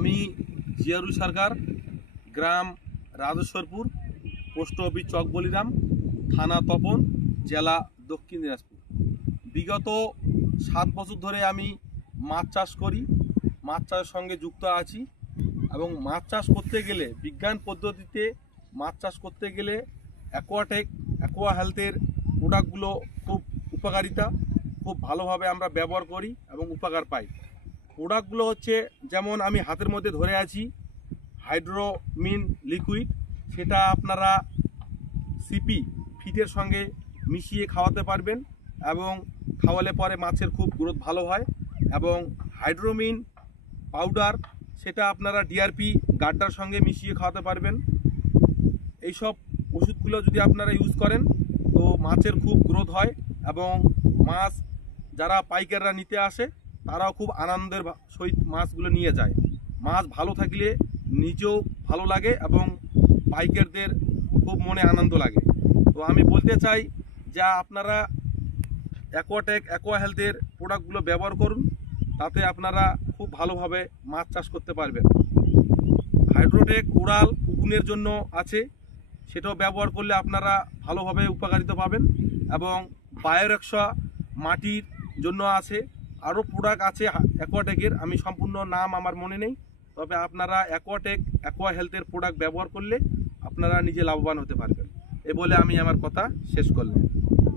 আমি জিয়ারুল সরকার, গ্রাম Rajeshwarpur, post office চক বলিরাম, থানা তপন, জেলা দক্ষিণ দিনাজপুর। বিগত 7 বছর ধরে আমি মাছ চাষ করি, মাছ চাষের সঙ্গে যুক্ত আছি। এবং মাছ চাষ করতে গেলে বিজ্ঞান পদ্ধতিতে মাছ চাষ করতে গেলে অ্যাকোয়াটেক, অ্যাকোয়া হেলথের প্রোডাক্টগুলো খুব উপকারিতা, খুব ভালোভাবে আমরা ব্যবহার করি এবং উপকার পাই। প্রোডাক্টগুলো হচ্ছে, যেমন আমি হাতের মধ্যে ধরে আছি হাইড্রোমিন লিকুইড, সেটা আপনারা সিপি ফিটের সঙ্গে মিশিয়ে খাওয়াতে পারবেন এবং খাওয়ালে পরে মাছের খুব গ্রোথ ভালো হয়। এবং হাইড্রোমিন পাউডার, সেটা আপনারা ডিআরপি গাড্ডার সঙ্গে মিশিয়ে খাওয়াতে পারবেন। এইসব ওষুধগুলো যদি আপনারা ইউজ করেন তো মাছের খুব গ্রোথ হয় এবং মাছ যারা পাইকাররা নিতে আসে তারাও খুব আনন্দের সহিত মাছগুলো নিয়ে যায়। মাছ ভালো থাকলে নিজেও ভালো লাগে এবং পাইকারদের খুব মনে আনন্দ লাগে। তো আমি বলতে চাই যে আপনারা অ্যাকোয়াটেক, অ্যাকোয়া হেলথের প্রোডাক্টগুলো ব্যবহার করুন, তাতে আপনারা খুব ভালোভাবে মাছ চাষ করতে পারবেন। হাইড্রোটেক ওরাল উকুনের জন্য আছে, সেটাও ব্যবহার করলে আপনারা ভালোভাবে উপকারিতা পাবেন। এবং বায়োরেক্সা মাটির জন্য আছে, আরও প্রোডাক্ট আছে অ্যাকোয়াটেকের, আমি সম্পূর্ণ নাম আমার মনে নেই। তবে আপনারা অ্যাকোয়াটেক, অ্যাকোয়া হেলথের প্রোডাক্ট ব্যবহার করলে আপনারা নিজে লাভবান হতে পারবেন। এ বলে আমি আমার কথা শেষ করলাম।